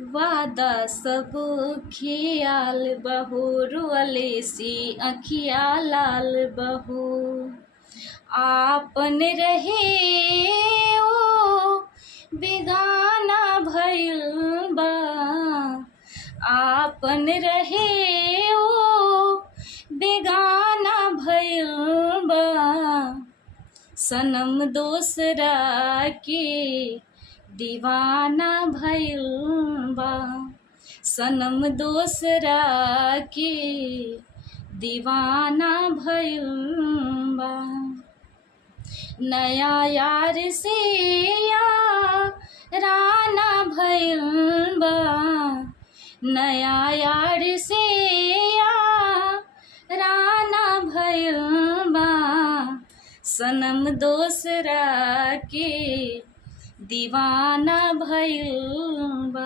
वादा सब खियाल बहू रुअले सी अखिया लाल बहू आपन रहे ओ बेगाना भइल बा आपन रहे ओ बेगाना भइल बा सनम दोसरा के दीवाना भइल बा सनम दोसरा के दीवाना भइल बा नया यार से याराना भइल बा नया यार से याराना भइल बा सनम दोसरा के दीवाना भइल बा।